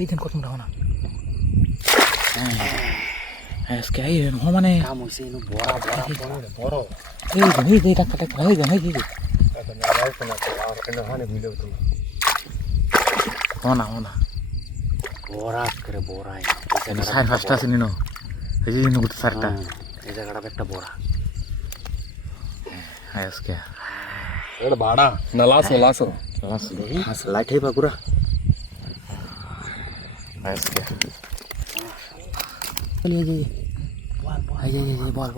এই দিন কত না আজকে এই মানে কাম হইছে এনো বড় বড় বড় এই যে টাকা টাকা এই যে হনা বড় করে বড়াই সাইড ফার্স্ট আছে নিনো এই যে নিনো গুতে সারটা এই জায়গাটা একটা বড় আজকে এটা বাড়া না লাসো দেখি লাইট হইবা গুরা আজকে এই যে বল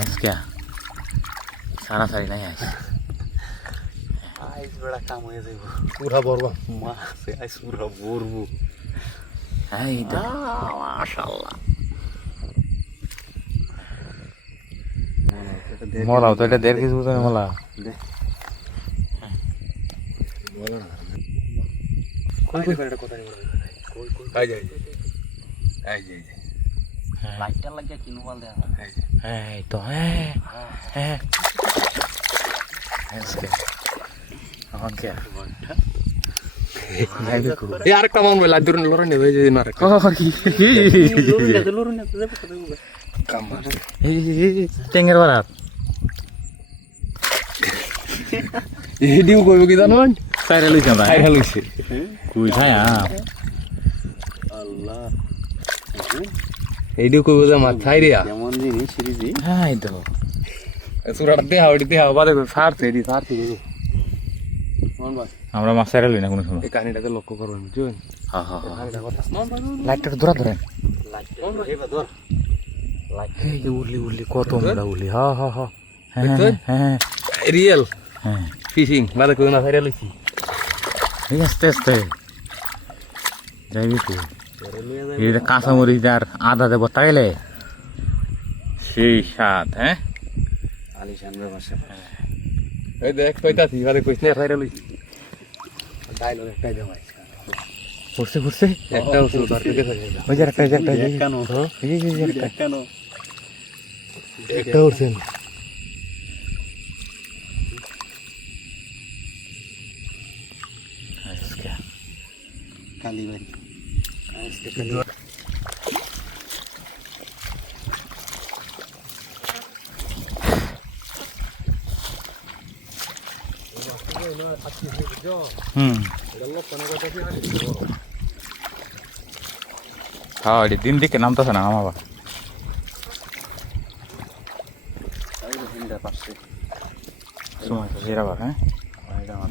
আজকে সারা সারি নাই আইস বড় কাম হয়ে যাইব পুরা বড়বা মাসে আইস পুরা বড়বু এই তো মাশাআল্লাহ মোলাও তো এটা 1.5 কেজি ওজন মোলা লাইটটা লাগিয়া কিনু বল দেয়া এই তো হ্যাঁ আজকে এখন কে নাই দেখো এই আরেকটা মামলা লাদ দূর লরে নেবে যে না রে কামার এই টেঙ্গের বারাত এই ডিউ কইব কি জানো সাইরা লইছে আমরা খাইরা লইছে কুই ছায়া আল্লাহ এই ডিউ কইব যে মাছ খাইরিয়া কেমন জিনিস সিরিজি হ্যাঁ এই তো সুরাটা দেহা বাদে সারছে মন বাস আমরা মাছ সাইরা লই না কোনো সময় এই কাহিনীটাকে লক্ষ্য করবেন বুঝছেন হ্যাঁ কাহিনীটা কথা লাইটটা ধরা ধরেন লাইটটা হেবা ধর এই যে উলি কত মোটা উলি হ্যাঁ দেখছেন? হ্যাঁ রিয়েল হ্যাঁ ফিশিং বাদে কই না খাইরা লইছি এই আস্তে যাইবি তুই এই যে কাঁচামরিচ আর আদা দেবো তাইলে সেই স্বাদ হ্যাঁ আলিশান ব্যবসা এই দেখ কইতাছি বাদে কইছ না খাইরা লইছি ডাইলগ একটা দেওয়াই ফুরছে একটা ওষুধ বার থেকে থাকে ওই যে একটা কেন এই যে একটা কেন একটা ওষুধ আজকে কালীবাড়ি হ্যাঁ দিন দিকে নামতেছে না আমার সময় তো সেরা হ্যাঁ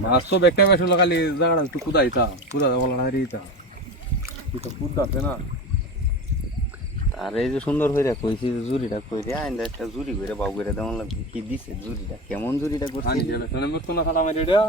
মাছ তো বেকটা বেশ হলো খালি জায়গাটা একটু কুদাইতা বলা না রিতা এটা কুদাতে না আর এই যে সুন্দর হইরা কইছি যে জুরিটা কইরে আইন্দা একটা জুরি কইরা বাবু কইরা দেওয়ান লাগবে কি দিছে জুরিটা কেমন জুরিটা করছে আনি না মত না খালা মারি এটা